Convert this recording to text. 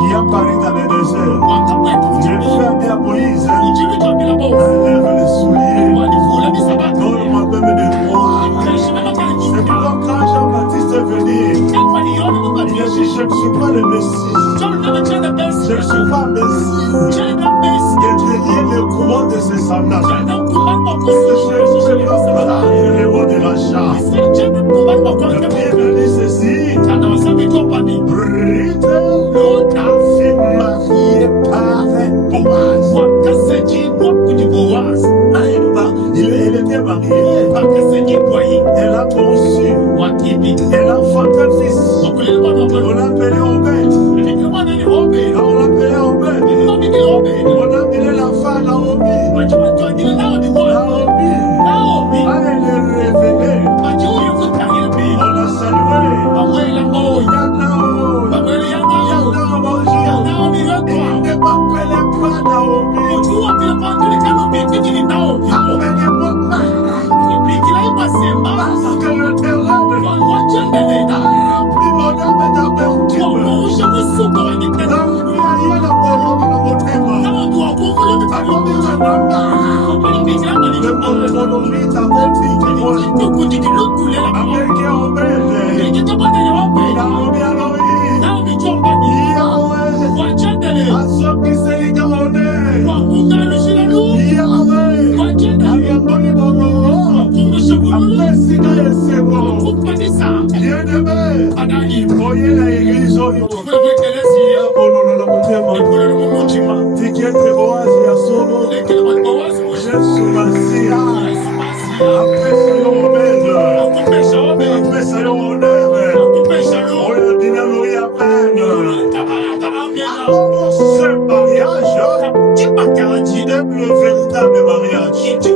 Qui apparaît dans le désert. Je ne suis pas Messie. Et Dieu lié le courant de ses semblables. Je ne pas le mot de l'achat. Le Bible dit ceci. Ruth s'est mariée par Boaz. Elle était mariée. Elle a conçu. Elle a enfanté un fils. On l'appelait Obed. On l'appelait Obed. On appelait la femme Naomi. Naomi. Quand elle est révélée, on l'a saluée. Il ne m'appelait pas Naomi. Parce que le terrain de mon âme d'amertume. Ce mariage, le véritable mariage.